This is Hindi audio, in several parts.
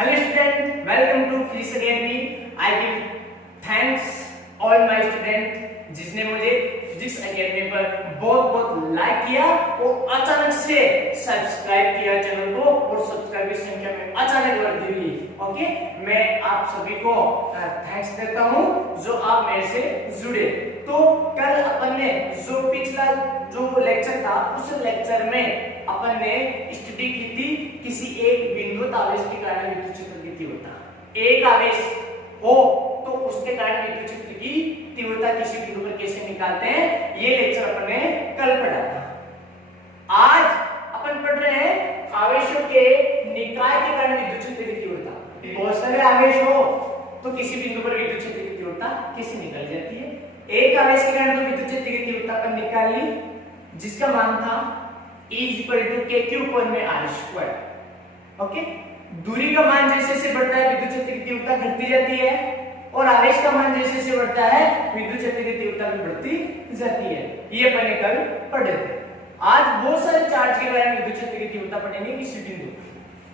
Hello student, welcome to Fizics Academy. I give thanks all my student जिसने मुझे फिजिक्स एकेडमी पर बहुत बहुत लाइक किया और अचानक से सब्सक्राइब किया चैनल को और सब्सक्राइब की संख्या में अचानक बढ़ती हुई। ओके, मैं आप सभी को थैंक्स देता हूं जो आप मेरे से जुड़े। तो कल अपन ने जो पिछला जो लेक्चर था उस लेक्चर में अपन ने स्टडी की थी किसी एक बिंदु आवेश के कारण विद्युत क्षेत्र की तीव्रता। एक आवेश हो तो उसके कारण विद्युत क्षेत्र की तीव्रता किसी बिंदु पर कैसे निकालते हैं, ये लेक्चर अपन ने कल पढ़ा था। आज अपन पढ़ रहे हैं आवेशों के निकाय के कारण विद्युत क्षेत्र की तीव्रता। बहुत सारे आवेश हो तो किसी बिंदु पर विद्युत क्षेत्र की तीव्रता कैसे निकाली जाती है। एक आवेश के कारण तो विद्युत क्षेत्र की तीव्रता अपन निकाल ली, जिसका मान था E = kq/r²। ओके, दूरी का मान जैसे जैसे बढ़ता है विद्युत क्षेत्र की तीव्रता घटती जाती है और आवेश का मान जैसे जैसे बढ़ता है विद्युत क्षेत्र की तीव्रता भी बढ़ती जाती है। ये अपन ने कल पढ़े थे। आज बहुत सारे चार्ज के कारण विद्युत क्षेत्र की तीव्रता पढ़ेंगे किसी बिंदु।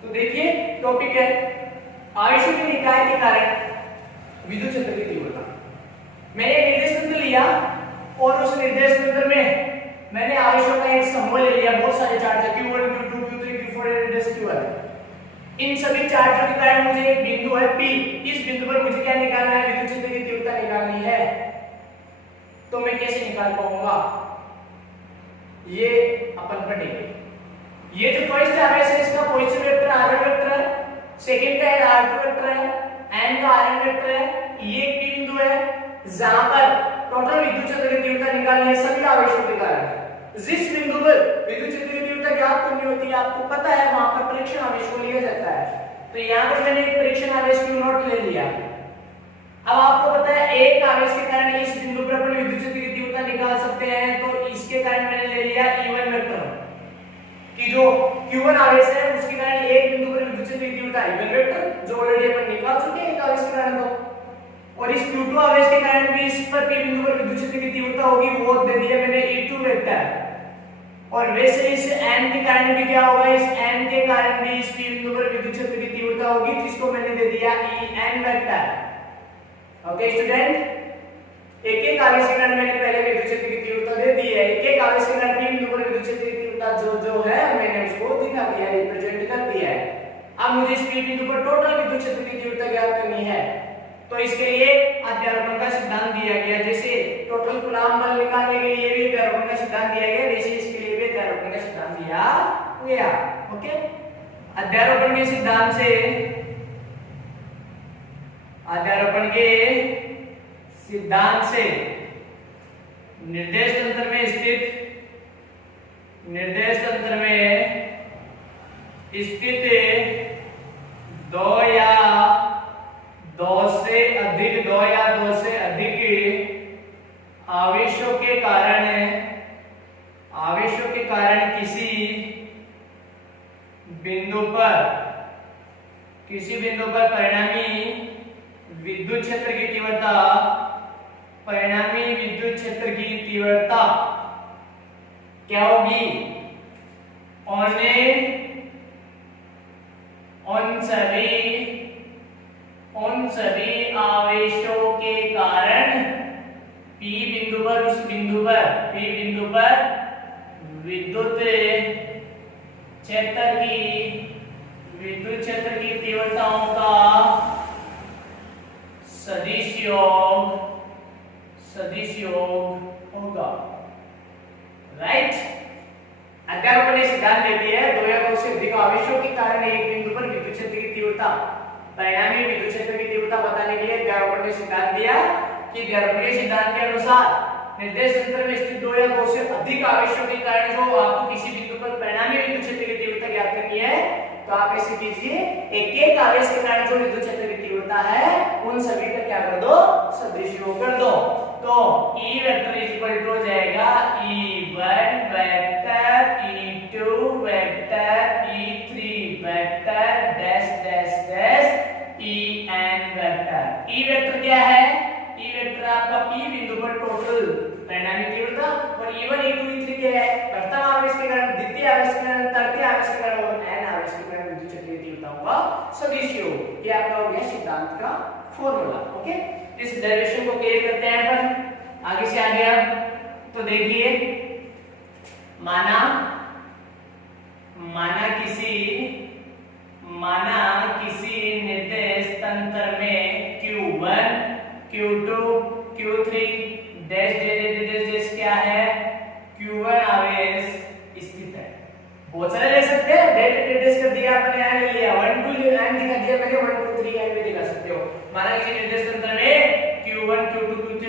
तो देखिए टॉपिक है आवेशों के निकाय के कारण विद्युत क्षेत्र की तीव्रता। मैंने एक निर्देश तंत्र लिया और उस निर्देश तंत्र में मैंने आवेशों का एक समूह ले लिया। बहुत सारे चार्ज है Q1 Q2 Q3 Q4 Q1। इन सभी चार्जों के कारण मुझे एक बिंदु है P। इस बिंदु पर मुझे क्या निकालना है, विद्युत क्षेत्र की तीव्रता निकालनी है। तो मैं कैसे निकाल पाऊंगा ये अपन पढ़ेंगे। ये जो फर्स्ट आवेश है इसका पोजीशन वेक्टर r1 वेक्टर है, सेकंड का r2 वेक्टर है, n का rn वेक्टर है। ये एक P बिंदु है जहां पर टोटल विद्युत क्षेत्र की तीव्रता निकालनी है सभी आवेशों के कारण। जिस बिंदु पर विद्युत क्षेत्र की तीव्रता ज्ञात करनी होती है आपको पता है, वहां पर परीक्षण आवेश को लिया जाता है। तो यहां पर मैंने एक परीक्षण आवेश Q0 ले लिया। अब आपको पता है एक आवेश के कारण इस बिंदु पर अपन विद्युत क्षेत्र की तीव्रता निकाल सकते हैं। तो इसके कारण मैंने ले लिया E1 वेक्टर कि जो Q1 आवेश है उसके कारण एक बिंदु पर विद्युत क्षेत्र की तीव्रता E1 वेक्टर जो ऑलरेडी अपन निकाल चुके हैं एक आवेश के कारण। तो और इस Q2 आवेश के कारण भी इस पर P बिंदु पर विद्युत क्षेत्र की तीव्रता होगी, वो दे दिया मैंने E2 वेक्टर। और वैसे इस n के कारण भी क्या होगा, इस n के कारण भी इस P बिंदु पर विद्युत क्षेत्र की तीव्रता होगी जिसको मैंने दे दिया En वेक्टर। ओके स्टूडेंट, एक एक आवेश के कारण मैंने पहले विद्युत क्षेत्र की तीव्रता दे दी है। एक एक आवेश के कारण P बिंदु पर विद्युत क्षेत्र की तीव्रता जो जो है मैंने उसको दिखा दिया है, रिप्रेजेंट कर दिया है। अब मुझे इस P बिंदु पर टोटल विद्युत क्षेत्र की तीव्रता ज्ञात करनी है। तो इसके लिए अध्यारोपण का सिद्धांत दिया गया। जैसे टोटल कूलम्ब बल निकालने के लिए भी अध्यारोपण का सिद्धांत दिया गया, वैसे इसके लिए भी अध्यारोपण का सिद्धांत दिया गया। ओके, अध्यारोपण के सिद्धांत से निर्देश तंत्र में स्थित दो या दो से अधिक आवेशों के कारण किसी बिंदु पर परिणामी विद्युत क्षेत्र की तीव्रता क्या होगी, उन सभी आवेशों के कारण P बिंदु पर विद्युत क्षेत्र की तीव्रताओं का सदिश योग होगा। राइट, अध्यारोपण सिद्धांत देती है दो या दो से अधिक आवेशों के कारण एक बिंदु पर विद्युत क्षेत्र की तीव्रता परिणामी विद्युत क्षेत्र की तीव्रता बताने के लिए अध्यारोपण ने सिद्धांत दिया कि अध्यारोपण के सिद्धांत के अनुसार निर्देश तंत्र में स्थित दो या दो से अधिक आवेशों के कारण जो आपको किसी बिंदु पर परिणामी विद्युत क्षेत्र की तीव्रता ज्ञात करनी है, तो आप ऐसे कीजिए एक एक आवेश के कारण जो विद्युत क्षेत्र की तीव्रता है उन सभी का क्या कर दो, सदिश योग कर दो। तो E वेक्टर हो जाएगा E1 vector E2 vector E3 vector dash dash dash En vector. E vector क्या है, E वेक्टर आपका P बिंदु पर टोटल परिणामी तीव्रता और E1 E2 E3 क्या है, प्रथम आवेश के कारण, द्वितीय आवेश के कारण, तृतीय आवेश के कारण और n आवेश के कारण विद्युत क्षेत्र की तीव्रताओं का सदिश योग। ये आपका हो गया सिद्धांत का फॉर्मूला। ओके, इस डेरिवेशन को क्लियर करते हैं अपन आगे से आगे। अब तो देखिए, माना किसी निर्देश तंत्र में Q1 Q2 Q3 dash dash क्या है, Q1 आवेश स्थित है। बहुत सारे ले सकते हैं, डैश कर दिया आपने, यहां ले लिया 1 2 लाइन दिखा दिया मैंने, 1 2 3 लाइन में दिखा सकते हो। माना किसी निर्देश तंत्र में Q1 Q2 Q3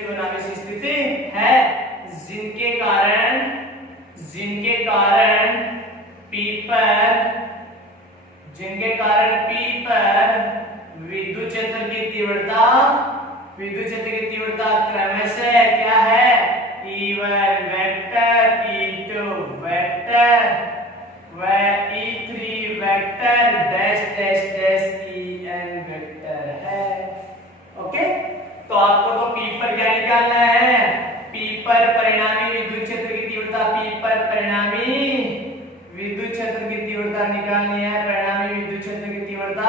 Q1 आवेश स्थिति है, जिनके कारण P पर विद्युत क्षेत्र की तीव्रता क्रमशः क्या है, E1 वेक्टर, E2 वेक्टर व E3 vector dash dash dash En vector है। ओके, तो आपको तो P पर क्या निकालना है, P पर परिणामी विद्युत क्षेत्र की तीव्रता, P पर परिणामी विद्युत क्षेत्र की तीव्रता निकालनी है। परिणामी विद्युत क्षेत्र की तीव्रता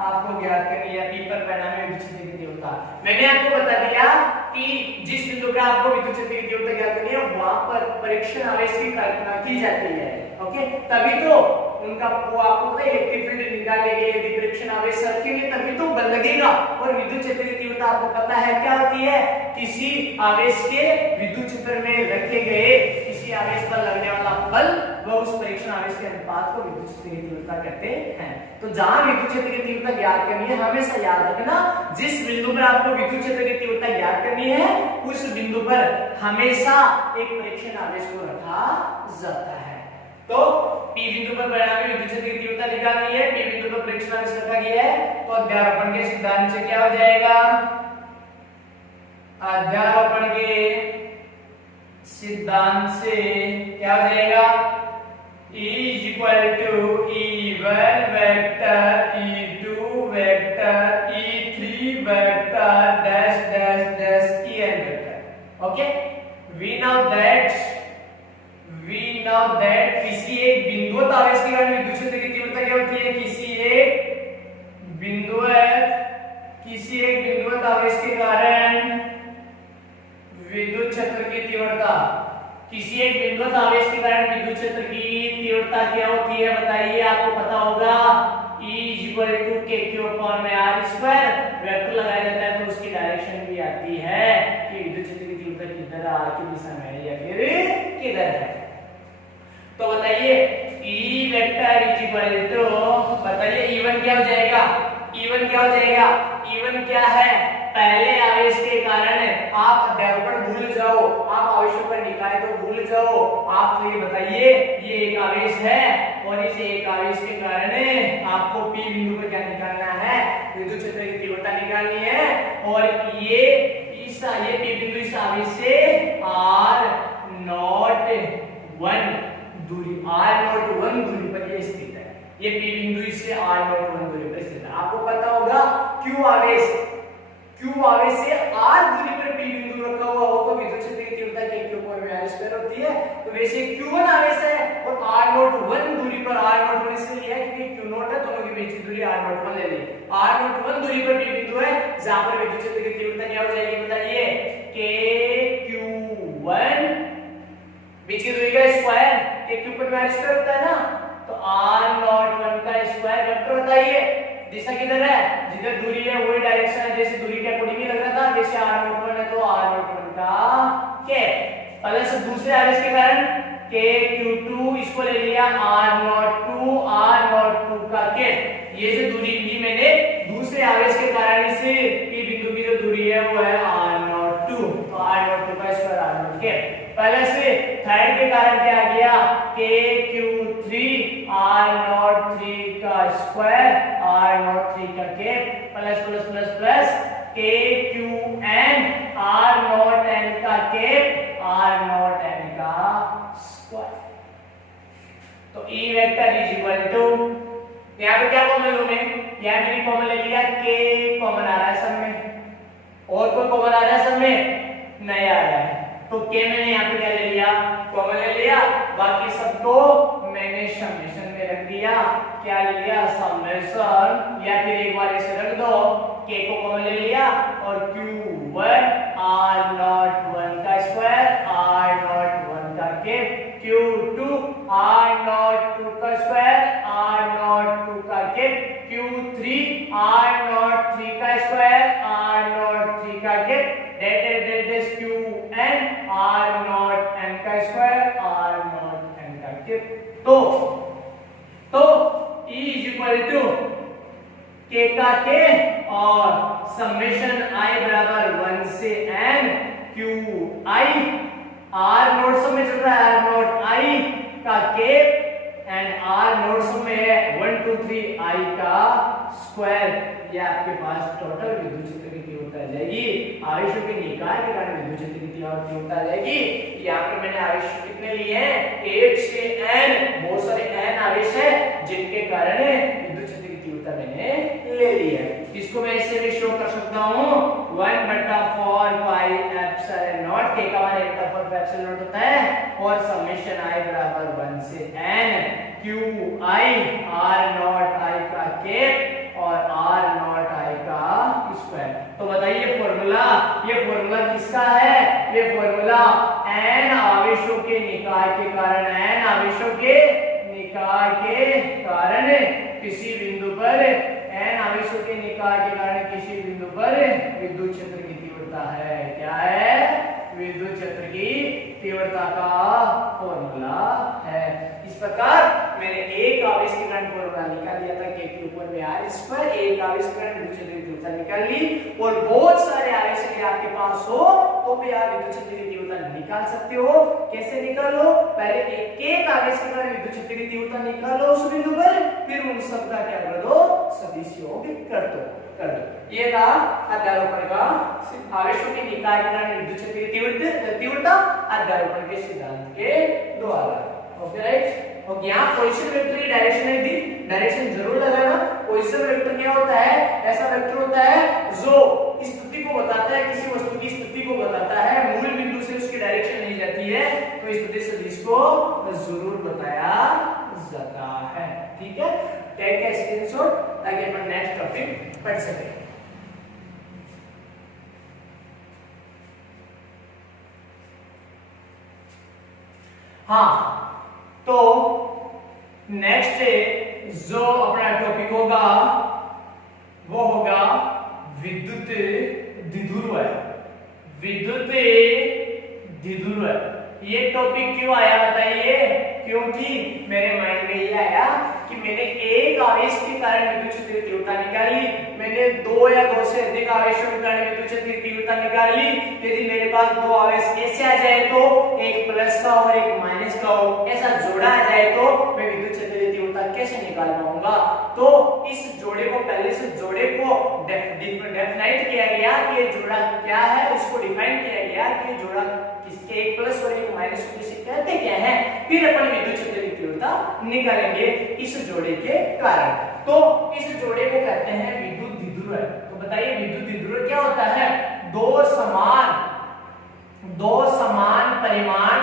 आपको ज्ञात करनी है, P पर परिणामी विद्युत क्षेत्र की तीव्रता। मैंने आपको बता दिया कि जिस बिंदु पर आपको विद्युत क्षेत्र की तीव्रता ज्ञात करनी है वहां पर परीक्षण आवेश की कल्पना की जाती है। ओके, तभी तो उनका वो आपको पता है इलेक्ट्रिक फील्ड निकालने के लिए यदि परीक्षण आवेश रखेंगे तभी तो बल लगेगा। और विद्युत क्षेत्र की तीव्रता आपको पता है क्या होती है, किसी आवेश के विद्युत क्षेत्र में रखे गए किसी आवेश पर लगने वाला बल व उस परीक्षण आवेश के अनुपात को विद्युत क्षेत्र की तीव्रता कहते हैं। तो जहां विद्युत क्षेत्र की तीव्रता ज्ञात करनी है, हमेशा याद रखना जिस बिंदु पर आपको विद्युत क्षेत्र की तीव्रता ज्ञात करनी है उस बिंदु पर हमेशा एक परीक्षण आवेश को रखा जाता है। तो P बिंदु पर परिणामी विद्युत क्षेत्र की तीव्रता निकालनी है, P बिंदु पर परीक्षण आवेश रखा गया है, तो अध्यारोपण के सिद्धांत से क्या हो जाएगा, अध्यारोपण के सिद्धांत से क्या हो जाएगा, E = E1 vector, E2 vector, E3 vector dash dash dash En vector. Okay, we know that किसी एक बिंदुवत आवेश के कारण विद्युत क्षेत्र की तीव्रता क्या होती है, किसी एक बिंदुवत आवेश के कारण विद्युत क्षेत्र की तीव्रता, किसी एक बिंदुवत आवेश के कारण विद्युत क्षेत्र की तीव्रता क्या होती है बताइए, आपको पता होगा E = kq/r²। वेक्टर लगाया जाता है तो उसकी डायरेक्शन भी आती है कि विद्युत क्षेत्र की तीव्रता किधर है, r की दिशा में है या फिर किधर है। तो बताइए E वेक्टर बताइए E1 क्या हो जाएगा, E1 क्या हो जाएगा, E1 क्या है, पहले आवेश के कारण आप अध्यारोपण भूल जाओ, आप आवेशों पर निकाय तो भूल जाओ, आप तो ये बताइए ये एक आवेश है और इस एक आवेश के कारण आपको P बिंदु पर क्या निकालना है, विद्युत क्षेत्र की तीव्रता निकालनी है। और ये P बिंदु इस आवेश से r01 दूरी पर ये स्थित है, ये P बिंदु इससे r01 दूरी पर स्थित है। आपको पता होगा Q आवेश से r दूरी पर P बिंदु रखा हुआ हो तो विद्युत क्षेत्र की तीव्रता kq/r² होती है। तो वैसे Q1 आवेश है और r01 दूरी पर, r01 इसलिए लिया क्योंकि Q0 है, दोनों की बीच की दूरी r01 ले ली, r01 दूरी पर P बिंदु है जहां पर विद्युत क्षेत्र की तीव्रता क्या हो जाएगी बताइए, kq1 बीच की दूरी का स्क्वायर, kq/r² होता है ना, तो r01 का स्क्वायर वेक्टर बताइए दिशा किधर है, जिधर दूरी है वही डायरेक्शन है, जैसे दूरी के अकॉर्डिंग लग रहा था, जैसे r01 है तो r01 का k प्लस दूसरे आवेश के कारण kq2 इसको ले लिया r02 का k, ये जो दूरी ली मैंने दूसरे आवेश के कारण इस P बिंदु की जो दूरी है वो है r02, तो r02 का square r02 k plus third के कारण क्या आ गया kq3 r03 का स्क्वायर r03 का k plus plus plus plus kqn r0n का k r0n का स्क्वायर। तो E वेक्टर यहाँ पे क्या कॉमन लूं मैं, यहाँ मैंने कॉमन ले लिया k कॉमन आ रहा है सब में, और कोई कॉमन आ रहा है सब में नहीं आ रहा है, तो k मैंने यहाँ पे क्या ले लिया, कॉमन ले लिया, बाकी सबको मैंने समेशन में रख दिया, क्या ले लिया समेशन, या फिर एक बार ऐसे रख दो k को कॉमन ले लिया और q1 r01 का स्क्वायर r01 का क्यूब, q2 r02 का स्क्वायर r02 का क्यूब, q3 r03 का स्क्वायर r03 का cube, that is qn r0n का स्क्वायर r0n का क्यूब। तो E is equal to k का k और समेशन i बराबर 1 से n q i r naught sum में चल रहा है r नोट i का k and r naught sum में है 1 2 3 i का स्क्वायर। ये आपके पास टोटल विद्युत क्षेत्र की तीव्रता आ जाएगी। आवेशों के निकाय के कारण विद्युत क्षेत्र की तीव्रता आ जाएगी। यहाँ पे मैंने आवेश कितने लिए हैं 1 से n, बहुत सारे n आवेश है जिनके कारण विद्युत क्षेत्र की तीव्रता मैंने ले ली है। इसको मैं ऐसे भी शो कर सकता हूँ 1/4 पाई एप्सिलॉन नॉट, k का मान 1/4 पाई एप्सिलॉन नॉट होता है और समेशन i बराबर 1 से n q i r not i का k और r नॉट i का स्क्वायर। तो बताइए फॉर्मूला, ये फॉर्मूला किसका है? ये फॉर्मूला n आवेशों के निकाय के कारण, n आवेशों के निकाय के कारण किसी बिंदु पर, n आवेशों के निकाय के कारण किसी बिंदु पर विद्युत क्षेत्र की तीव्रता है। क्या है? विद्युत क्षेत्र की तीव्रता का फॉर्मूला है। इस प्रकार मैंने एक आवेश के कारण फॉर्मूला निकाल लिया था k के ऊपर में r स्क्वायर, एक आवेश के कारण विद्युत क्षेत्र की तीव्रता निकाल ली और बहुत सारे आवेश यदि आपके पास हो तो भी आप विद्युत क्षेत्र की तीव्रता निकाल सकते हो। कैसे निकालो? पहले एक आवेश के कारण विद्युत क्षेत्र की तीव्रता निकालो उस बिंदु पर, फिर उन सब का क्या कर दो सदिश योग कर दो। ये था अध्यारोपण का आवेशों के निकाय के कारण विद्युत क्षेत्र की तीव्रता अध्यारोपण के सिद्धांत के द्वारा। Okay right. और यहाँ पोजीशन वेक्टर की डायरेक्शन है दी, डायरेक्शन जरूर लगाना। पोजीशन वेक्टर क्या होता है? ऐसा वेक्टर होता है जो स्थिति को बताता है, किसी वस्तु की स्थिति को बताता है, मूल बिंदु से उसकी डायरेक्शन नहीं जाती है तो स्थिति सदिश को जरूर बताया जाता है। ठीक है, टेक ए स्क्रीनशॉट ताकि अपन नेक्स्ट टॉपिक पढ़ सके। हाँ, तो नेक्स्ट जो अपना टॉपिक होगा वो होगा विद्युत द्विध्रुव। विद्युत द्विध्रुव ये टॉपिक क्यों आया बताइए? क्योंकि मेरे माइंड में ये आया कि मैंने एक आवेश के कारण विद्युत क्षेत्र की तीव्रता निकाली, मैंने दो या दो से अधिक आवेशों के कारण विद्युत क्षेत्र की तीव्रता निकाली। यदि मेरे पास दो आवेश ऐसे आ जाए तो एक प्लस का और एक माइनस का हो, ऐसा जोड़ा आ जाए तो मैं विद्युत क्षेत्र की तीव्रता कैसे निकाल पाऊंगा? तो इस जोड़े को पहले से जोड़े को डेफिनाइट किया गया कि ये जोड़ा क्या है, उसको डिफाइन किया गया कि जोड़ा किसके एक प्लस और एक माइनस को किसे कहते क्या है, फिर अपन विद्युत क्षेत्र की तीव्रता निकालेंगे इस जोड़े के कारण। तो इस जोड़े को कहते हैं विद्युत द्विध्रुव। तो बताइए विद्युत द्विध्रुव क्या होता है? दो समान परिमाण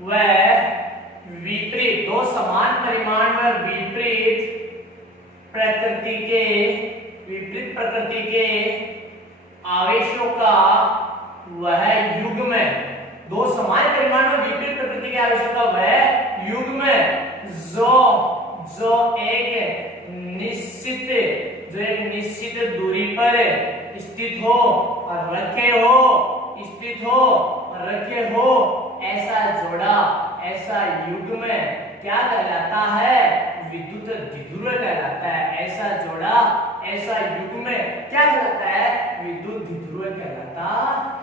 व विपरीत, दो समान परिमाण व विपरीत प्रकृति के आवेशों का वह युग्म, दो समान परिमाण और विपरीत प्रकृति के आवेशों का वह युग्म जो एक निश्चित दूरी पर स्थित हो और रखे हो ऐसा जोड़ा, ऐसा युग्म क्या कहलाता है? विद्युत द्विध्रुव कहलाता है। ऐसा जोड़ा, ऐसा युग्म क्या कहलाता है? विद्युत द्विध्रुव कहलाता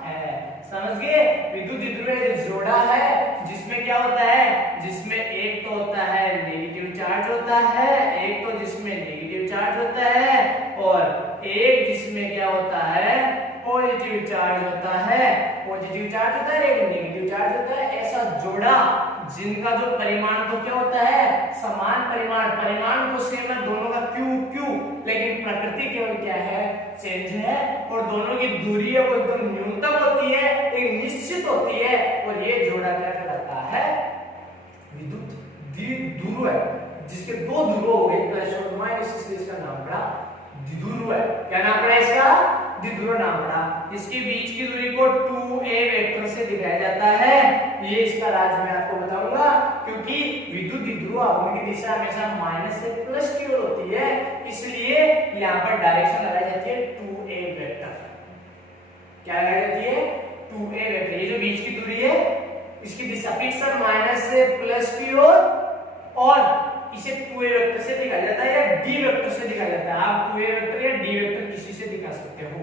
है। समझ गए? विद्युत द्विध्रुव एक जोड़ा है जिसमें क्या होता है? जिसमें एक तो होता है नेगेटिव चार्ज होता है, एक तो जिसमें नेगेटिव चार्ज होता है और एक जिसमें क्या होता है? पॉजिटिव चार्ज होता है। पॉजिटिव चार्ज होता है, एक नेगेटिव चार्ज होता है। ऐसा जोड़ा जिनका जो परिमाण तो क्या होता है? समान परिमाण तो सेम है दोनों का क्यू, लेकिन प्रकृति केवल क्या है? चेंज है। और दोनों की दूरी है वो एकदम न्यूनतम होती है, एक निश्चित होती है। और ये जोड़ा क्या कहलाता है? द्विध्रुव है, जिसके दो ध्रुव हो गए प्लस और माइनस, इसलिए इसका नाम पड़ा द्विध्रुव है। क्या नाम पड़ा इसका? द्विध्रुव नाम पड़ा। इसके बीच की दूरी को 2a वेक्टर से दिखाया जाता है। ये इसका राज मैं आपको बताऊंगा, क्योंकि विद्युत द्विध्रुव आघूर्ण की दिशा हमेशा माइनस से प्लस की ओर होती है, इसलिए यहाँ पर डायरेक्शन लगाई जाती है 2a वेक्टर। क्या लगाई जाती है? 2a vector. ये जो बीच की दूरी है इसकी दिशा फिक्सर माइनस से प्लस की ओर, और इसे 2a वेक्टर से दिखाया जाता है या d वेक्टर से दिखाया जाता है। आप 2a वेक्टर या d वेक्टर किसी से दिखा सकते हो।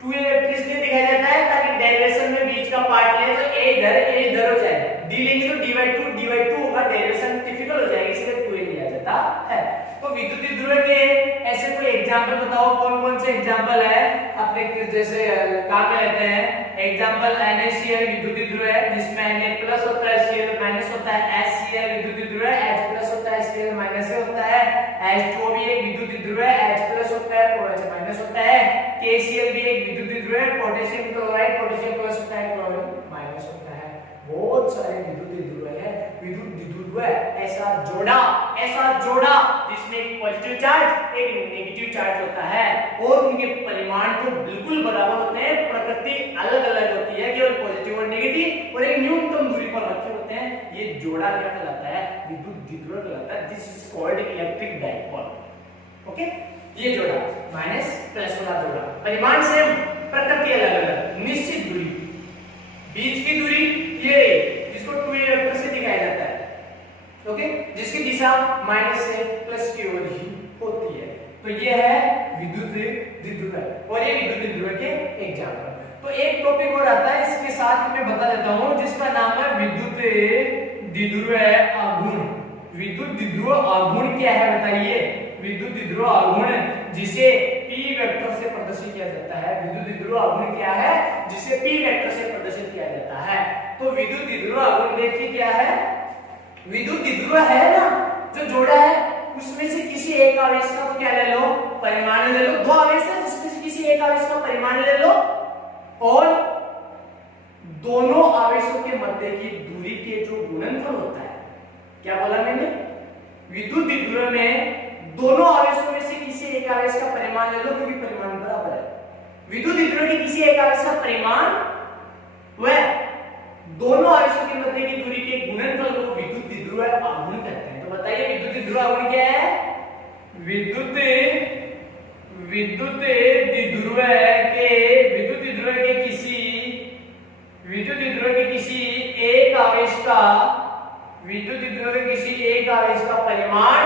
2a वेक्टर इसलिए दिखाया जाता है ताकि डेरिवेशन में बीच का पार्ट ले तो a इधर हो जाए, d लेंगे तो d/2 होगा, डेरिवेशन टिपिकल हो जाएगी, इसलिए 2a लिया जाता है। तो विद्युत द्विध्रुव के ऐसे कोई एग्जांपल बताओ, कौन कौन से एग्जांपल है अपने जैसे काम में लेते हैं। एग्जांपल NaCl विद्युत द्विध्रुव है, जिसमें Na प्लस होता है, Cl माइनस होता है। HCl विद्युत द्विध्रुव है, H प्लस होता है, Cl माइनस होता है। H2O भी एक विद्युत द्विध्रुव है, H प्लस होता है, OH माइनस होता है। KCl भी एक विद्युत द्विध्रुव है, पोटेशियम क्लोराइड, पोटेशियम प्लस होता है, क्लोरीन माइनस होता है। बहुत सारे विद्युत द्विध्रुव है। विद्युत द्विध्रुव ऐसा जोड़ा जिसमें एक पॉजिटिव चार्ज एक नेगेटिव चार्ज होता है, और उनके परिमाण तो बिल्कुल बराबर होते हैं, प्रकृति अलग अलग होती है, केवल पॉजिटिव और नेगेटिव और एक न्यूनतम दूरी पर रखे होते हैं। ये जोड़ा क्या कहलाता है? विद्युत द्विध्रुव कहलाता है। This is called electric dipole. Okay, ये जोड़ा माइनस प्लस वाला जोड़ा, परिमाण सेम, प्रकृति अलग अलग, निश्चित दूरी, बीच की दूरी ये जिसको 2a वेक्टर से दिखाया जाता है। ओके, जिसकी दिशा माइनस से प्लस की ओर ही होती है। तो ये है विद्युत द्विध्रुव, और ये विद्युत द्विध्रुव के एग्जांपल। तो एक टॉपिक और आता है इसके साथ मैं बता देता हूं, जिसका नाम है विद्युत द्विध्रुव आघूर्ण। विद्युत द्विध्रुव आघूर्ण क्या है बताइए? विद्युत द्विध्रुव आघूर्ण जिसे p वेक्टर से प्रदर्शित किया जाता है। विद्युत द्विध्रुव आघूर्ण क्या है? जिसे p वेक्टर से प्रदर्शित किया जाता है। तो विद्युत द्विध्रुव आघूर्ण देखिए क्या है? विद्युत द्विध्रुव है ना जो जोड़ा है, उसमें से किसी एक आवेश का तो क्या ले लो? परिमाण ले लो। दो आवेश है जिसमें से किसी एक आवेश का परिमाण ले लो, और दोनों आवेशों के मध्य की दूरी के जो गुणनफल होता है, क्या बोला मैंने? विद्युत द्विध्रुव में दोनों आवेशों में से किसी एक आवेश का परिमाण ले लो, क्योंकि परिमाण बराबर है। विद्युत द्विध्रुव के किसी एक आवेश का परिमाण वह दोनों आवेशों के मध्य की दूरी के गुणनफल को विद्युत द्विध्रुव आघूर्ण कहते हैं। तो बताइए विद्युत द्विध्रुव आघूर्ण क्या है? विद्युत द्विध्रुव के किसी एक आवेश का परिमाण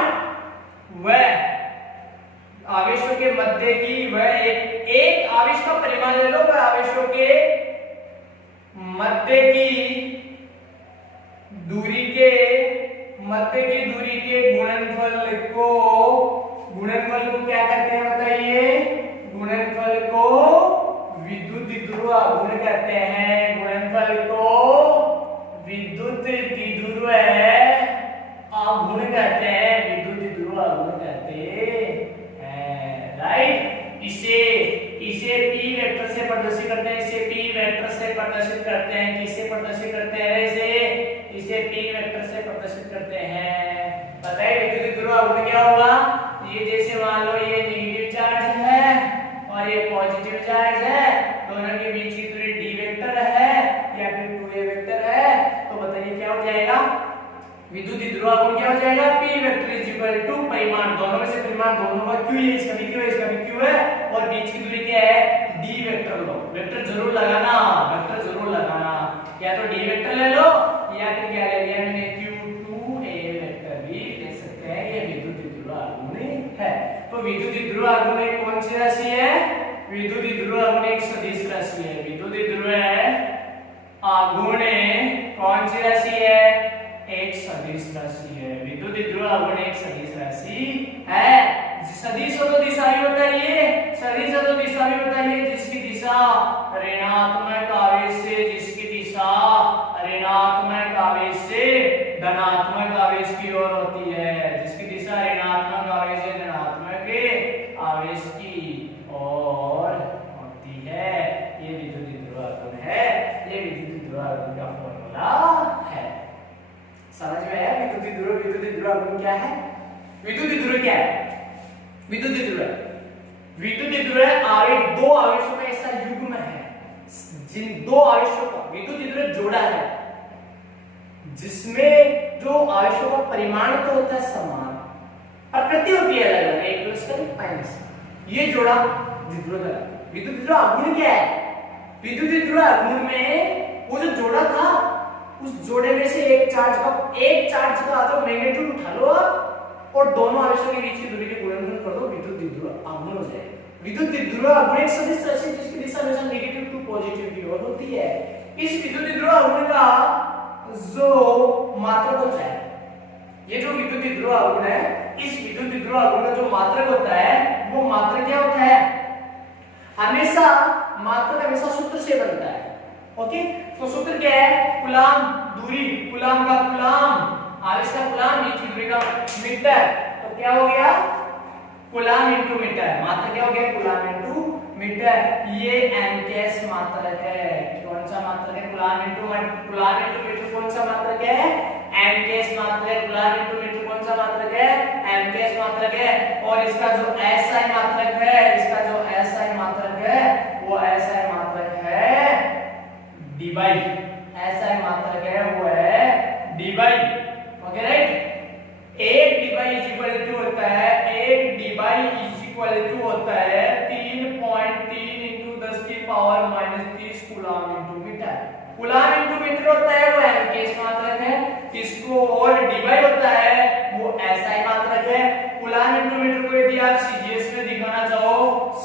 वह आवेशों के मध्य की वह एक आवेश का परिमाण ले लो, वह आवेशों के मध्य की दूरी के गुणनफल को क्या कहते हैं बताइए? गुणनफल को विद्युत द्विध्रुव आघूर्ण कहते हैं। गुणनफल को विद्युत द्विध्रुव आघूर्ण कहते हैं, विद्युत द्विध्रुव आघूर्ण कहते हैं। राइट, इसे p वेक्टर से प्रदर्शित करते हैं, इसे p वेक्टर से प्रदर्शित करते हैं। किससे प्रदर्शित करते हैं? इसे p वेक्टर से प्रदर्शित करते हैं। बताइए विद्युत द्विध्रुव आघूर्ण क्या होगा? ये जैसे मान लो ये नेगेटिव चार्ज है और ये पॉजिटिव चार्ज है, दोनों के बीच की दूरी d वेक्टर है या फिर 2a वेक्टर है, तो बताइए क्या हो जाएगा? विद्युत द्विध्रुव आघूर्ण क्या हो जाएगा? p vector is equal to परिमाण, दोनों में से परिमाण दोनों का q है, इसका भी q है, इसका भी q है, और बीच की दूरी क्या है? d वेक्टर लो। वेक्टर जरूर लगाना, या तो d वेक्टर ले लो या फिर क्या ले लिया मैंने? q2a वेक्टर भी ले सकते हैं। ये विद्युत द्विध्रुव आघूर्ण है। तो विद्युत द्विध्रुव आघूर्ण कौन सी राशि है? विद्युत द्विध्रुव आघूर्ण एक सदिश राशि है। विद्युत द्विध्रुव आघूर्ण कौन सी राशि है? एक सदिश राशि है। विद्युत द्विध्रुव आघूर्ण एक सदिश राशि है। सदिश हो तो दिशा भी बताइए, सदिश हो तो दिशा भी बताइए, जिसकी दिशा ऋणात्मक आवेश से धनात्मक आवेश की ओर होती है, जिसकी दिशा ऋणात्मक आवेश से धनात्मक आवेश की ओर होती है। ये विद्युत द्विध्रुव आघूर्ण है, ये विद्युत द्विध्रुव आघूर्ण का फॉर्मूला है। ध्रुव आघूर्ण क्या है? विद्युत ध्रुव क्या है? विद्युत ध्रुव आवेश, दो आवेशों का ऐसा युग्म है, जिन दो आवेशों का विद्युत ध्रुव जोड़ा है, जिसमें जो आवेशों का परिमाण तो होता है समान, प्रकृति होती है अलग अलग, एक प्लस का एक माइनस। ये जोड़ा द्विध्रुव है। विद्युत ध्रुव आघूर्ण क्या है? विद्युत ध्रुव आघूर्ण में वो जो जोड़ा था, उस जोड़े में से एक चार्ज का तो मैग्नीट्यूड उठा लो आप और दोनों आवेशों के बीच की दूरी के गुणनफल कर दो, विद्युत ध्रुव आघूर्ण हो जाएगा। विद्युत ध्रुव आघूर्ण एक सदिश राशि जिसकी दिशा हमेशा नेगेटिव टू पॉजिटिव की ओर होती है। इस विद्युत ध्रुव आघूर्ण का जो मात्रक होता है, ये जो विद्युत ध्रुव आघूर्ण है, इस विद्युत ध्रुव आघूर्ण का जो मात्रक होता है, वो मात्रक क्या होता है? हमेशा मात्रक हमेशा सूत्र से बनता है। ओके, तो सूत्र क्या है? कूलाम दूरी, कूलाम का कूलाम, आवेश का कूलाम, ये दूरी का मीटर, तो क्या हो गया? Coulomb into metre. मात्रक क्या हो गया? Coulomb into metre. ये एमकेएस मात्रक है। कौन सा मात्रक है? कूलाम इनटू मीटर कौन सा मात्रक है? एमकेएस मात्रक है। कूलाम इनटू मीटर कौन सा मात्रक है? एमकेएस मात्रक है। और इसका जो एसआई मात्रक है, वो एसआई मात्रक है डी बाई, एसआई मात्रक है वो है डी बाई। ओके राइट, एक debye is equal to होता है, एक debye is equal to होता है 3.3 into 10 की power -30 coulomb into metre. Coulomb into metre होता है वो एमकेएस मात्रक है, इसको और डी बाई होता है वो एसआई मात्रक है। कूलाम इनटू मीटर को यदि आप सीजीएस में दिखाना चाहो,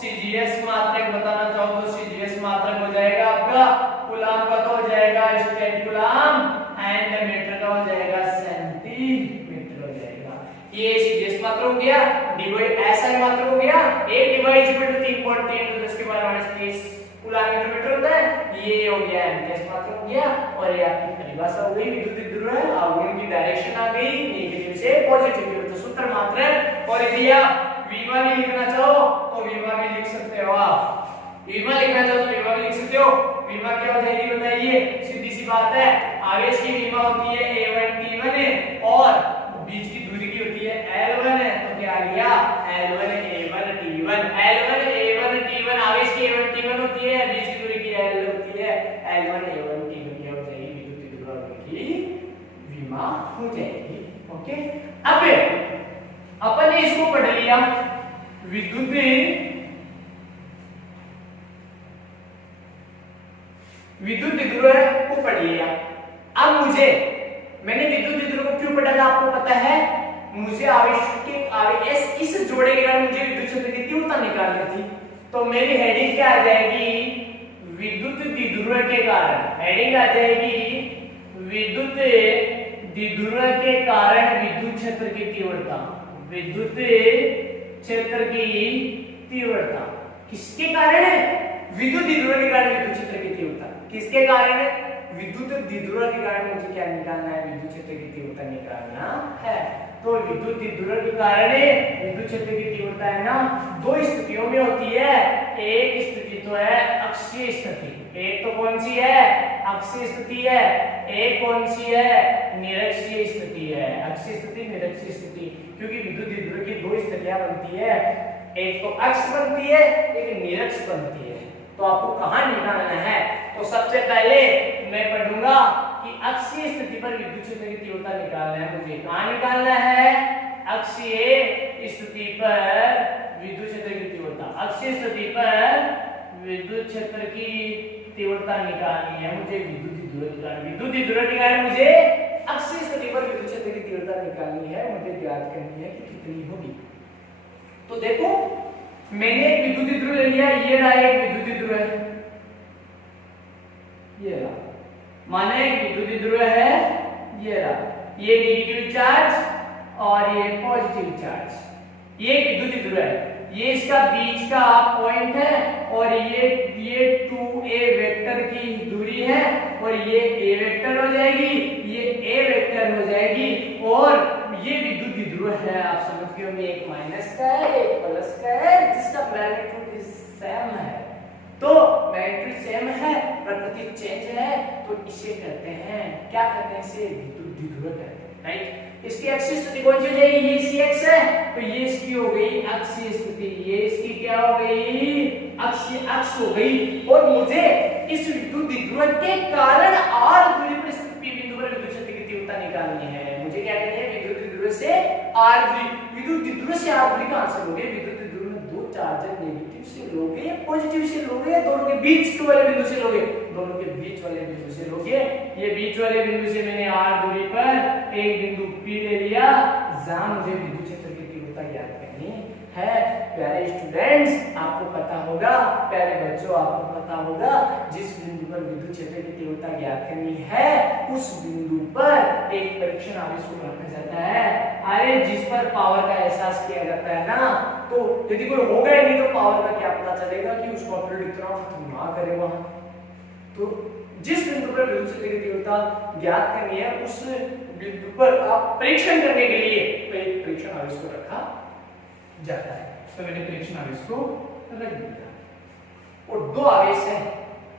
सीजीएस मात्रक बताना चाहो तो सीजीएस मात्रक हो जाएगा आपका, कूलाम का तो हो जाएगा स्टेट कूलाम एंड मीटर का हो जाएगा सेंटीमीटर हो जाएगा। ये सीजीएस मात्रक हो गया, डीवाई एसआई मात्रक हो गया। एक डीवाई इज इक्वल टू 3.3 तो 10 की पावर -30 कूलाम मीटर होता है। ये हो गया एमकेएस मात्रक हो गया, और ये आपकी परिभाषा हो गई विद्युत ध्रुव आघूर्ण की डायरेक्शन आ गई नेगेटिव से पॉजिटिव की ओर, तो सूत्र मात्रक। और यदि आप विमा भी लिखना चाहो तो विमा भी लिख सकते हो आप, विमा लिखना चाहो तो विमा भी लिख सकते हो। विमा क्या हो जाएगी बताइए? सीधी सी बात है, आवेश की विमा होती है a1 t1 और बीच की दूरी की होती है l1, तो क्या आ गया? l1 a1 t1, l1 a1 t1, आवेश की a1 t1 होती है, बीच की दूरी की l होती है, l1 a1 t1 क्या हो जाएगी? विद्युत ध्रुव आघूर्ण की विमा हो जाएगी। ओके, अब अपन ने इसको पढ़ लिया, विद्युत ध्रुव को पढ़ लिया। अब मैंने विद्युत ध्रुव को क्यों पढ़ा था आपको पता है? मुझे आवेश इस जोड़े के कारण मुझे विद्युत क्षेत्र की तीव्रता निकालनी थी, तो मेरी हेडिंग क्या आ जाएगी? विद्युत ध्रुव के कारण। हेडिंग आ जाएगी विद्युत ध्रुव के कारण विद्युत क्षेत्र की तीव्रता। विद्युत क्षेत्र की तीव्रता किसके कारण है? विद्युत ध्रुव के कारण विद्युत क्षेत्र की तीव्रता किसके कारण है? विद्युत ध्रुव के कारण मुझे क्या निकालना है? विद्युत क्षेत्र की तीव्रता निकालना है। तो विद्युत ध्रुव के कारण विद्युत क्षेत्र की तीव्रता है ना, दो स्थितियों में होती है। एक स्थिति तो है अक्षीय स्थिति, एक तो कौन सी है? अक्षीय स्थिति है। एक कौन सी है? निरक्षीय स्थिति है। अक्षीय स्थिति, निरक्षीय स्थिति, क्योंकि विद्युत ध्रुव की दो स्थितियां बनती है, एक तो अक्ष बनती है, एक निरक्ष बनती है। तो आपको कहां निकालना है? तो सबसे पहले मैं पढ़ूंगा कि अक्षीय स्थिति पर विद्युत क्षेत्र की तीव्रता निकालना है मुझे। कहां निकालना है? अक्षीय स्थिति पर विद्युत क्षेत्र की तीव्रता। अक्षीय स्थिति पर विद्युत क्षेत्र की तीव्रता निकालनी है मुझे विद्युत ध्रुव के कारण। विद्युत ध्रुव के कारण मुझे अक्षीय स्थिति पर विद्युत क्षेत्र की तीव्रता निकालनी है, मुझे ज्ञात करनी है कि कितनी होगी। तो देखो, मैंने एक विद्युत ध्रुव ले लिया, ये रहा एक विद्युत ध्रुव है, ये रहा, माने एक विद्युत ध्रुव है, ये रहा, ये नेगेटिव चार्ज और ये पॉजिटिव चार्ज, ये विद्युत ध्रुव है, ये इसका बीच का पॉइंट है और ये 2a वेक्टर की दूरी है और ये a वेक्टर हो जाएगी, ये a वेक्टर हो जाएगी और ये विद्युत ध्रुव है। आप समझ गए होंगे, एक माइनस का है एक प्लस का है, जिसका मैग्नीट्यूड सेम है। तो मैग्नीट्यूड सेम है, प्रकृति चेंज है, तो इसे कहते हैं, क्या कहते हैं? इसे विद्युत ध्रुव कहते हैं। राइट। इसकी एक्सिस स्थिति कौन सी हो जाएगी, ये इसकी एक्स है तो ये इसकी हो गई अक्षीय स्थिति, ये इसकी क्या हो गई, अक्षीय अक्ष हो गई। और मुझे इस विद्युत द्विध्रुव के कारण r दूरी पर स्थित p बिंदु पर विद्युत क्षेत्र की तीव्रता निकालनी है। मुझे क्या करनी है, विद्युत द्विध्रुव से r दूरी, विद्युत द्विध्रुव से r दूरी कहां से लोगे, विद्युत द्विध्रुव में दो चार्ज नेगेटिव से लोगे पॉजिटिव से लोगे या दोनों के बीच वाले बिंदु से लोगे, दोनों के बीच वाले बिंदु से लोगे। ये बीच वाले बिंदु से मैंने r दूरी पर एक बिंदु p ले लिया जहां मुझे विद्युत क्षेत्र की तीव्रता ज्ञात करनी है। प्यारे स्टूडेंट्स आपको पता होगा, प्यारे बच्चों आपको पता होगा, जिस बिंदु पर विद्युत क्षेत्र की तीव्रता ज्ञात करनी है उस बिंदु पर एक परीक्षण आवेश को रखा जाता है। अरे जिस पर पावर का एहसास किया जाता है ना, तो यदि कोई हो गया नहीं तो पावर का क्या पता चलेगा कि उसका फील्ड इतना खतरनाक है वहां। तो जिस बिंदु पर विद्युत क्षेत्र की तीव्रता ज्ञात करनी है उस बिंदु पर आप परीक्षण करने के लिए तो एक परीक्षण आवेश को रखा जाता है। तो मैंने परीक्षण आवेश को रख दिया और दो आवेश हैं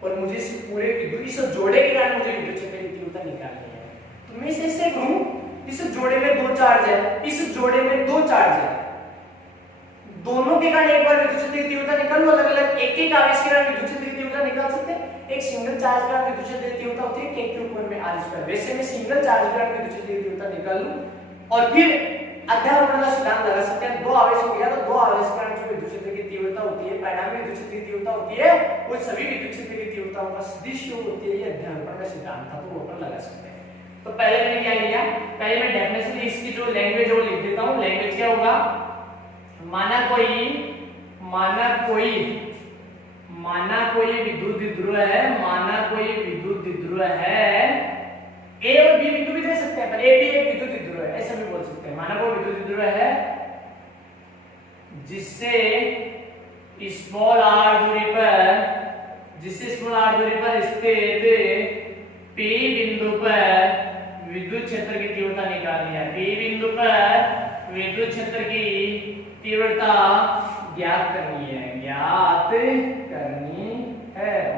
और मुझे इस पूरे विद्युत इस जोड़े के कारण मुझे विद्युत क्षेत्र की तीव्रता निकालनी है। तो मैं इसे कहूं, इस जोड़े में दो चार्ज है, इस जोड़े में दो चार्ज है, दोनों के कारण एक बार विद्युत क्षेत्र की तीव्रता निकालूं, अलग अलग एक एक आवेश के कारण विद्युत क्षेत्र की तीव्रता निकाल सकते हैं। एक सिंगल चार्ज का विद्युत क्षेत्र की तीव्रता होती है k के ऊपर में r स्क्वायर। वैसे मैं सिंगल चार्ज का विद्युत क्षेत्र की तीव्रता निकाल लूं और फिर अध्यारोपण का सिद्धांत लगा सकते हैं। दो आवेश हो गया तो दो आवेश के कारण जो विद्युत क्षेत्र की तीव्रता होती है, परिणामी विद्युत क्षेत्र की तीव्रता होती है, वो सभी विद्युत क्षेत्र की तीव्रताओं का सदिश योग होती है। ये अध्यारोपण का सिद्धांत था तो वो अपन लगा सकते हैं। तो पहले मैंने क्या लिया, पहले मैं डेफिनेशन इसकी जो लैंग्वेज है वो लिख देता हूं। लैंग्वेज क्या होगा, माना कोई विद्युत द्विध्रुव है, माना कोई विद्युत द्विध्रुव है, ए और बी बिंदु भी दे सकते हैं पर ए भी एक विद्युत द्विध्रुव है ऐसा भी बोल सकते हैं। माना कोई विद्युत द्विध्रुव है जिससे स्मॉल r दूरी पर स्थित p बिंदु पर विद्युत क्षेत्र की तीव्रता निकालनी है। p बिंदु पर विद्युत क्षेत्र की तीव्रता ज्ञात करनी है,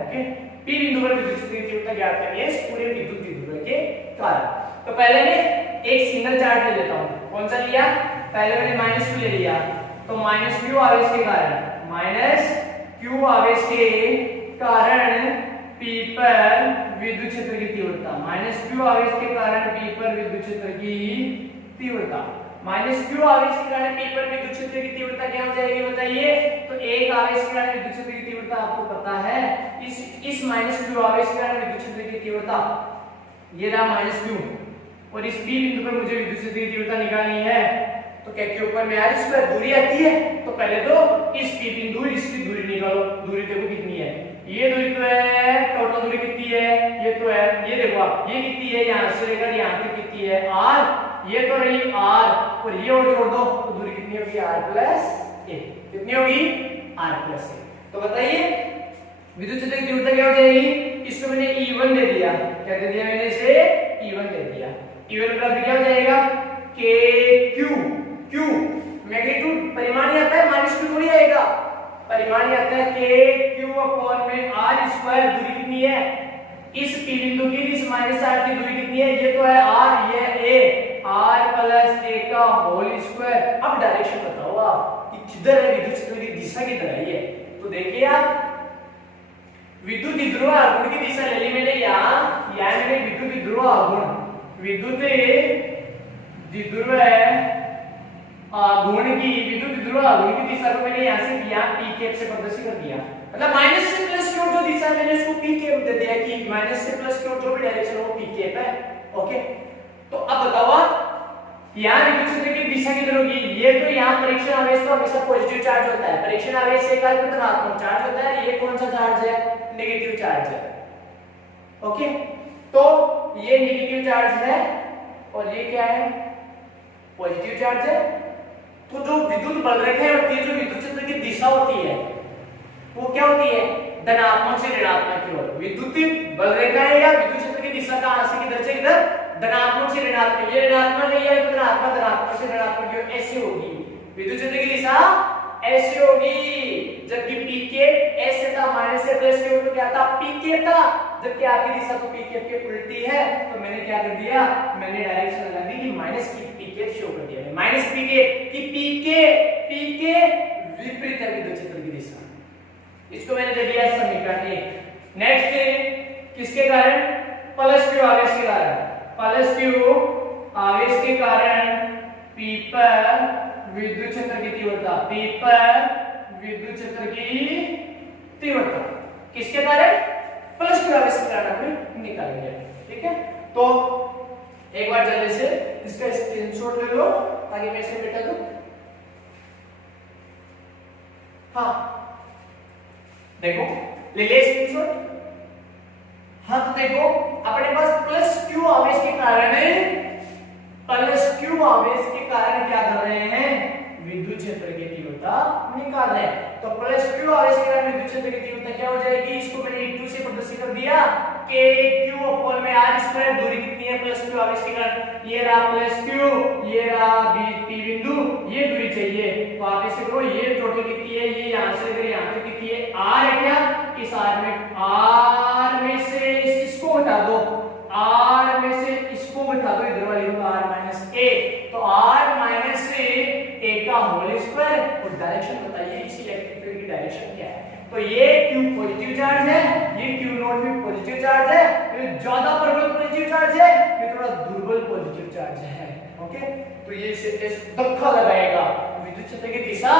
ओके। p बिंदु पर विद्युत क्षेत्र की तीव्रता ज्ञात करनी है इस पूरे विद्युत द्विध्रुव के कारण। तो पहले मैं एक सिंगल चार्ज ले लेता हूं। कौन सा लिया, पहले मैंने -q ले लिया तो -q आवेश के कारण, -q आवेश के कारण p पर विद्युत क्षेत्र की तीव्रता, -q आवेश के कारण p पर विद्युत क्षेत्र की तीव्रता, -q आवेश के कारण p पर विद्युत क्षेत्र की तीव्रता क्या हो जाएगी बताइए। तो एक आवेश के कारण विद्युत क्षेत्र की तीव्रता आपको पता है, इस -q आवेश के कारण विद्युत क्षेत्र की तीव्रता ये रहा -q और इस p बिंदु पर मुझे विद्युत क्षेत्र की तीव्रता निकालनी है। तो क्या के ऊपर में r स्क्वायर दूरी आती है, तो पहले तो इस p बिंदु इसकी दूरी निकालो। दूरी देखो कितनी है, ये दूरी तो है, टोटल दूरी कितनी है, ये तो है, ये देखो आप ये कितनी है, यहां से लेकर यहां तक कितनी है r, ये तो रही r और ये और जोड़ दो तो दूरी कितनी होगी r प्लस a। कितनी होगी r प्लस a। तो बताइए विद्युत क्षेत्र की तीव्रता क्या हो जाएगी, इसको मैंने E1 दे दिया, क्या दे दिया मैंने इसे E1 दे दिया। E1 बराबर क्या हो जाएगा KQ, Q मैग्नीट्यूड परिमाण ही आता है, -q थोड़ी आएगा, परिमाण ही आता है KQ अपॉन में r स्क्वायर। दूरी कितनी है, इस p बिंदु की इस -r की दूरी कितनी है, ये तो है r, ये a, r प्लस a का होल स्क्वायर। अब डायरेक्शन बताओ आप, ये किधर है, विद्युत क्षेत्र की दिशा किधर है ये। तो देखिए आप विद्युत द्विध्रुव आघूर्ण की दिशा ले ली मैंने यहाँ मैंने विद्युत द्विध्रुव आघूर्ण, विद्युत द्विध्रुव आघूर्ण की दिशा को मैंने यहाँ से यहाँ p कैप से प्रदर्शित कर दिया। मतलब माइनस से प्लस की ओर जो दिशा है मैंने उसको p कैप दे दिया कि माइनस से प्लस की ओर जो भी डायरेक्शन हो वो p कैप है, ओके। तो अब बताओ आप यहाँ विद्युत क्षेत्र की दिशा किधर होगी, ये तो यहाँ परीक्षण आवेश तो हमेशा पॉजिटिव चार्ज होता है, परीक्षण आवेश से एक धनात्मक चार्ज होता है, ये कौन सा चार्ज है, नेगेटिव चार्ज है, ओके। तो ये नेगेटिव चार्ज है और ये क्या है, पॉजिटिव चार्ज है। तो जो विद्युत बल रेखा होती है, जो विद्युत क्षेत्र की दिशा होती है वो क्या होती है, धनात्मक से ऋणात्मक की ओर। विद्युत बल रेखा है या विद्युत क्षेत्र की दिशा कहां से किधर से किधर, धनात्मक से ऋणात्मक, ये ऋणात्मक है या धनात्मक, धनात्मक से ऋणात्मक की ओर ऐसी होगी विद्युत क्षेत्र की दिशा, ऐसी होगी। जबकि p के ऐसे था माइनस से प्लस की ओर तो क्या था, p के था जबकि आपकी दिशा तो पी कैप के उल्टी है, तो मैंने क्या कर दिया, मैंने डायरेक्शन लगा दी कि माइनस पी कैप शो कर दिया, माइनस पी कैप की पी के विपरीत है विद्युत क्षेत्र की दिशा। इसको मैंने दे दिया समीकरण 1। नेक्स्ट किसके कारण, प्लस क्यू आवेश के कारण, प्लस क्यू आवेश के कारण पी पर विद्युत क्षेत्र की तीव्रता, पी पर विद्युत क्षेत्र की तीव्रता किसके कारण, प्लस क्यू आवेश के कारण हमें निकालेंगे। ठीक है, तो एक बार जल्दी से इसका स्क्रीनशॉट ले लो ताकि मैं इसे मिटा दूं। हाँ देखो, ले ले स्क्रीनशॉट। हाँ तो देखो अपने पास प्लस क्यू आवेश के कारण है, प्लस क्यू आवेश के कारण क्या कर रहे हैं, विद्युत क्षेत्र की तीव्रता निकाल रहे हैं। तो प्लस क्यू आवेश के कारण विद्युत क्षेत्र की तीव्रता क्या हो जाएगी, इसको मैंने E2 से प्रदर्शित कर दिया, k q अपॉन में r स्क्वायर, दूरी कितनी है प्लस क्यू आवेश के कारण, ये रहा प्लस क्यू, ये रहा p बिंदु, ये दूरी चाहिए, तो आप इसे करो, ये टोटल कितनी है, ये यहां से लेकर यहां तक कितनी है, r है क्या, इस r में से इसको हटा दो, r में से इसको हटा दो, इधर वाली को r माइनस a, तो r माइनस a का होल स्क्वायर, और डायरेक्शन बताइए इस इलेक्ट्रिक फील्ड की डायरेक्शन क्या है। तो ये q पॉजिटिव चार्ज है, ये q नॉट भी पॉजिटिव चार्ज है, ये ज्यादा प्रबल पॉजिटिव चार्ज है, ये थोड़ा दुर्बल पॉजिटिव चार्ज है। ओके, तो ये इस धक्का लगाएगा, विद्युत क्षेत्र की दिशा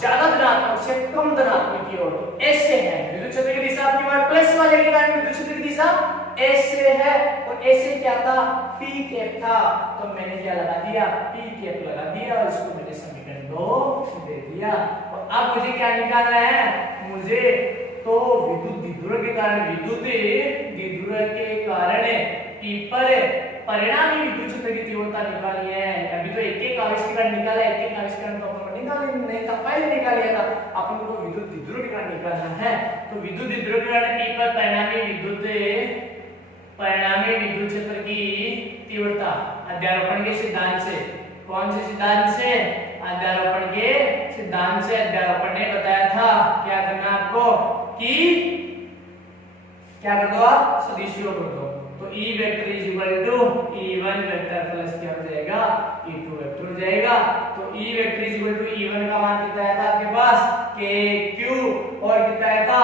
ज्यादा धनात्मक से कम धनात्मक की ओर, तो ऐसे है विद्युत क्षेत्र की दिशा, आपकी बार प्लस वाले के कारण विद्युत क्षेत्र की दिशा ऐसे है, और ऐसे क्या था, पी कैप था, तो मैंने क्या लगा दिया, पी कैप लगा दिया, और इसको मैंने समीकरण 2 दे दिया। और अब मुझे क्या निकालना है, मुझे तो विद्युत द्विध्रुव के कारण, विद्युत द्विध्रुव के कारण पी पर परिणामी विद्युत क्षेत्र की तीव्रता निकालनी है। अभी तो एक एक आवेश के कारण निकाला, एक एक आवेश के कारण तो अपन निकाल नहीं था, पहले निकाल लिया था, अपन को विद्युत द्विध्रुव के कारण निकालना है। तो विद्युत द्विध्रुव के कारण पी पर परिणामी विद्युत क्षेत्र की तीव्रता अध्यारोपण के सिद्धांत से, कौन से सिद्धांत से, अध्यारोपण के सिद्धांत से, अध्यारोपण ने बताया था क्या करना आपको, कि क्या कर दो आप, सदिशियों कर दो, तो E vector is equal to E1 vector plus क्या हो जाएगा, E2 वेक्टर हो जाएगा। तो E vector is equal to E1 का मान कितना आया था आपके पास, KQ, और कितना आया था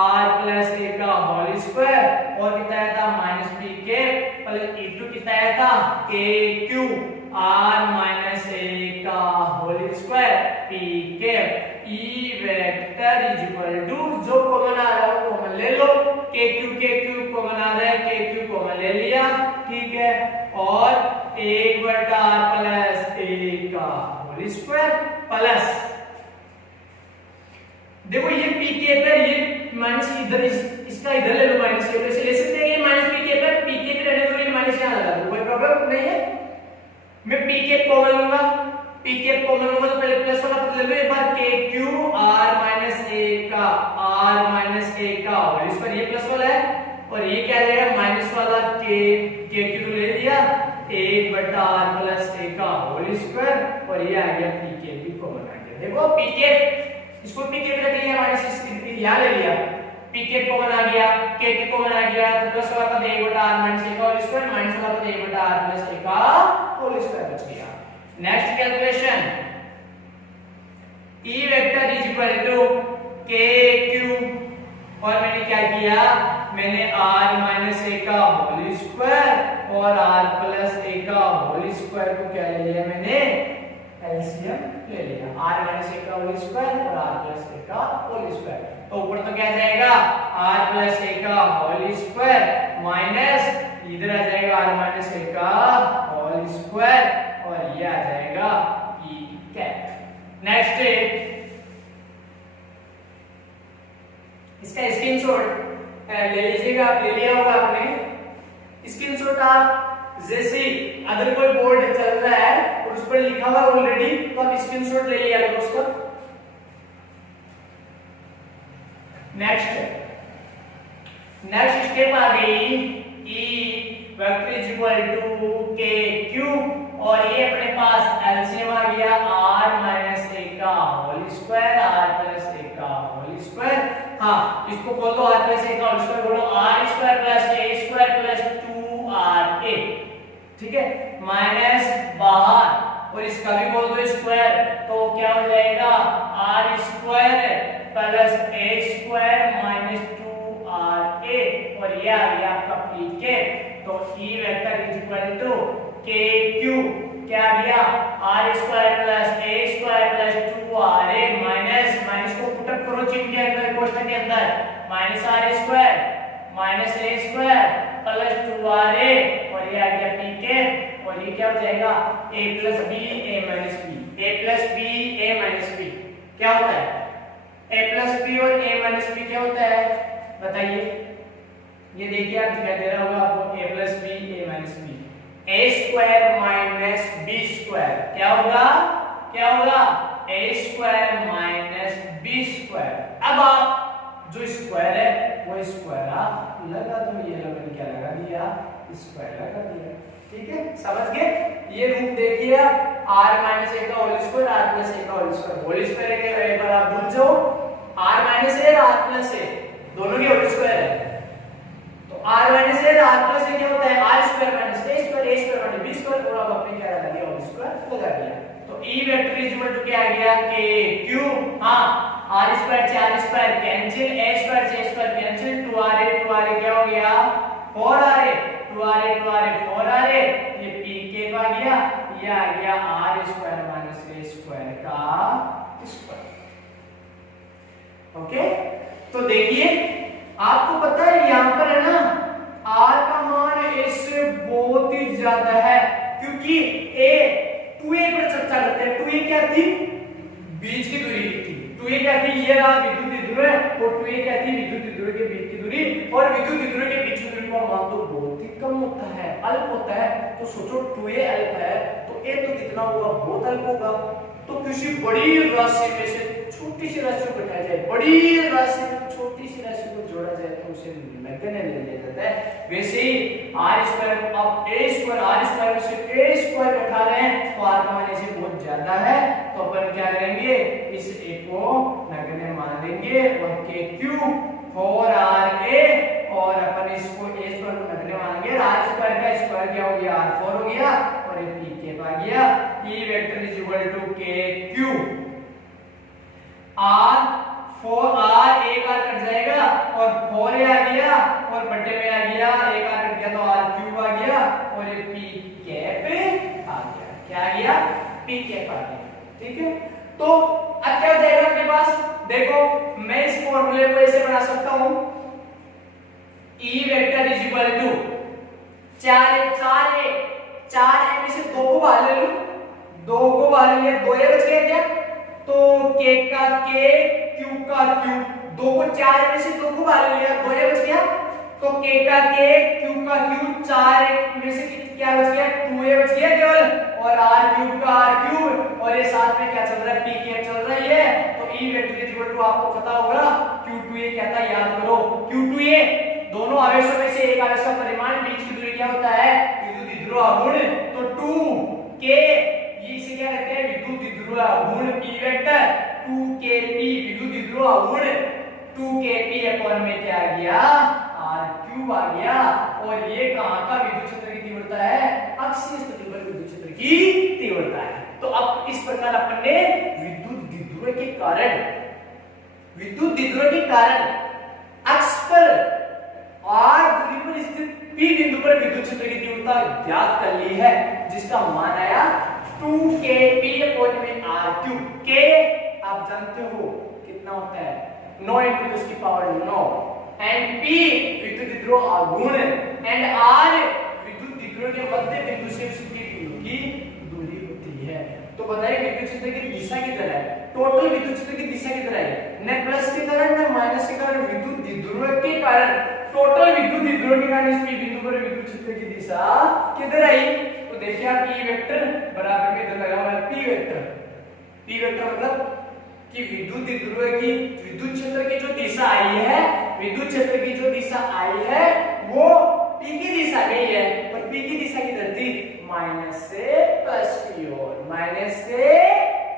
R प्लस A का होल स्क्वायर, और कितना आया था माइनस PK, प्लस E2 कितना आया था KQ R माइनस A का whole square PK। E vector is equal to, जो कॉमन आ रहा है वो कॉमन ले लो, KQ कॉमन आ रहा है, KQ कॉमन ले लिया, ठीक है, और 1/r प्लस A का होल स्क्वायर प्लस, देखो ये PK पर ये माइनस इधर, इसका इधर ले लो माइनस के, ऐसे ले सकते हैं ये माइनस PK पर, PK पे रहने दो, ये माइनस यहां लगा दो, कोई प्रॉब्लम नहीं है। मैं PK कॉमन लूंगा, PK कॉमन होगा तो पहले प्लस वाला पद ले लो एक बार, KQ R माइनस A का होल स्क्वायर, ये प्लस वाला है, और ये क्या रहेगा माइनस वाला, KQ तो ले लिया, 1/r प्लस A का होल स्क्वायर, और ये आ गया PK भी कॉमन आ गया। देखो PK, इसको PK पे रख लिया, माइनस यहां ले लिया, PK कॉमन आ गया, KQ कॉमन आ गया, तो प्लस वाला पद 1/r माइनस A का होल स्क्वायर, माइनस वाला पद 1/r प्लस A का होल स्क्वायर बच गया। Next calculation, E vector is equal to KQ, और मैंने क्या किया, मैंने R माइनस A का होल स्क्वायर और R प्लस A का होल स्क्वायर को क्या ले लिया, मैंने एलसीएम ले लिया, R माइनस A का होल स्क्वायर और R प्लस A का होल स्क्वायर, तो ऊपर तो क्या जाएगा, R प्लस A का होल स्क्वायर माइनस इधर आ जाएगा R माइनस A का होल स्क्वायर, और ये आ जाएगा E कैप। नेक्स्ट इसका स्क्रीनशॉट ले लीजिएगा, आप ले लिया होगा आपने स्क्रीनशॉट। आप जैसे अगर कोई बोर्ड चल रहा है और उस पर लिखा हुआ ऑलरेडी, तो आप स्क्रीनशॉट ले लिया करो उसका। नेक्स्ट स्टेप आ गई, E vector is equal to KQ, और ये अपने पास एलसीएम आ गया R माइनस A का whole square, R plus A का होल स्क्वायर, हाँ इसको बोल दो r प्लस ए का होल स्क्वायर, बोलो r square plus A square plus 2ra, ठीक है, माइनस बाहर और इसका भी बोल दो स्क्वायर, तो क्या हो जाएगा r square plus A square minus 2ra और ये आ गया आपका pk। तो e vector is equal to kq, क्या आ गया r square plus A square plus 2ra minus minus को पुटअप करो चिन्ह के अंदर, कोष्ठक के अंदर, minus r square minus A square plus 2ra और ये आ गया pk और ये क्या हो जाएगा a plus b a minus b, a plus b a minus b क्या होता है, a प्लस b और a माइनस b क्या होता है बताइए। ये देखिए आप दिखाई दे रहा होगा आपको a plus b a minus b, a square minus b square क्या होगा, क्या होगा a square minus b square. अब आप जो स्क्वायर है वो स्क्वायर आप लगा दो, ये मैंने क्या लगा दिया स्क्वायर लगा दिया, ठीक है समझ गए। ये रूप देखिए r माइनस a का whole square r plus a का होल स्क्वायर, होल स्क्वायर है एक बार आप भूल जाओ, r माइनस a और r प्लस a दोनों के होल स्क्वायर है, तो r माइनस a और r प्लस a क्या होता है r square minus a square minus b square और अब अपने क्या लगा दिया होल स्क्वायर लगा दिया। तो e vector is equal to क्या आ गया kq, हां r स्क्वायर से r square cancel, a square से a स्क्वायर कैंसिल, 2ra क्या हो गया 4ra, 2ra 4ra, ये pk आ गया, ये आ गया r square minus a square का स्क्वायर। ओके तो देखिए आपको पता है यहां पर है ना r का मान a से बहुत ही ज्यादा है, क्योंकि a 2a पर चर्चा करते हैं, 2a क्या थी बीच की दूरी थी, 2a क्या थी ये रहा विद्युत ध्रुव है और 2a क्या थी विद्युत ध्रुव के बीच की दूरी, और विद्युत ध्रुव के बीच की दूरी का मान तो बहुत ही कम होता है, अल्प होता है, तो सोचो 2a अल्प है तो a तो कितना होगा बहुत अल्प होगा, तो किसी बड़ी राशि में से छोटी सी राशि को घटाया जाए, बड़ी राशि में छोटी सी राशि को जोड़ा जाए तो उसे नगण्य ले लिया जाता है। वैसे ही r स्क्वायर, अब a स्क्वायर r स्क्वायर में से a स्क्वायर घटा रहे हैं तो r का मान से बहुत ज्यादा है, तो अपन क्या करेंगे इस a को नगण्य मान लेंगे और kq 4ra और अपन इसको a स्क्वायर को नगण्य मानेंगे, r स्क्वायर का स्क्वायर क्या हो गया r4 हो गया और ये pk आ गया। e vector is equal to kq r एक r कट जाएगा और 4a आ गया और बट्टे में आ गया एक r कट गया तो r क्यूब आ गया और ये p कैप आ गया, क्या आ गया p कैप आ गया, ठीक है। तो अब क्या हो जाएगा अपने पास, देखो मैं इस फॉर्मूले को ऐसे बना सकता हूं e vector is equal to 4a में से 2 को बाहर ले लूं, 2 को बाहर लिया 2a बच गया क्या, तो k का k q का q, 2 को 4 में से 2 को बाहर लिया 2a बच गया, तो k का k q का q 4 में से क्या बच गया 2a बच गया केवल, और r क्यूब का r क्यूब और ये साथ में क्या चल रहा है p कैप चल रहा है ये, तो e vector is equal to आपको पता होगा q2a क्या था याद करो, q2a दोनों आवेशों में से एक आवेश का परिमाण बीच की दूरी क्या होता है विद्युत ध्रुव आघूर्ण, तो 2k इसे क्या कहते हैं विद्युत ध्रुव आघूर्ण p वेक्टर 2kp विद्युत ध्रुव आघूर्ण 2kp अपॉन में क्या आ गया r क्यूब आ गया, और ये कहां का विद्युत क्षेत्र की तीव्रता है अक्षीय स्थिति पर विद्युत क्षेत्र की तीव्रता है। तो अब इस प्रकार अपन ने विद्युत द्विध्रुव के कारण अक्ष पर r दूरी पर स्थित p बिंदु पर विद्युत क्षेत्र की तीव्रता ज्ञात कर ली है, जिसका मान आया 2kp अपॉन में r क्यूब। k आप जानते हो कितना होता है 9 into 10 की पावर 9, एंड p विद्युत ध्रुव आघूर्ण एंड r विद्युत ध्रुव के मध्य बिंदु से उसकी की दूरी होती है। तो बताइए विद्युत क्षेत्र की दिशा किधर है, टोटल विद्युत क्षेत्र की दिशा किधर है, न प्लस के कारण न माइनस के कारण, विद्युत ध्रुव के कारण टोटल विद्युत ध्रुव के कारण इस बिंदु पर विद्युत क्षेत्र की दिशा किधर आई, तो देखिए आप e वेक्टर बराबर में इधर लगा हुआ है p वेक्टर मतलब कि विद्युत ध्रुव की विद्युत क्षेत्र की जो दिशा आई है, विद्युत क्षेत्र की जो दिशा आई है वो p की दिशा में है, और p की दिशा किधर थी माइनस से प्लस की ओर, माइनस से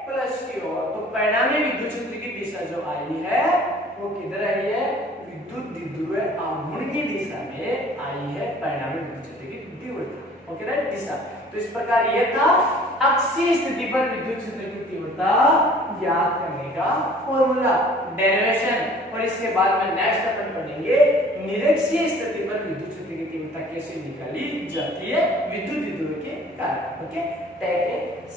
प्लस की ओर, तो परिणामी विद्युत क्षेत्र की दिशा जो आई है वो किधर आई है, विद्युत द्विध्रुव आघूर्ण की दिशा में आई है परिणामी विद्युत क्षेत्र की तीव्रता। ओके राइट, दिशा। तो इस प्रकार यह था अक्षीय स्थिति पर विद्युत क्षेत्र की तीव्रता ज्ञात करने का फॉर्मूला, डेरिवेशन। और इसके बाद में नेक्स्ट अपन पढ़ेंगे निरक्षीय स्थिति पर विद्युत क्षेत्र की तीव्रता कैसे निकाली जाती है विद्युत द्विध्रुव के कारण। Okay, take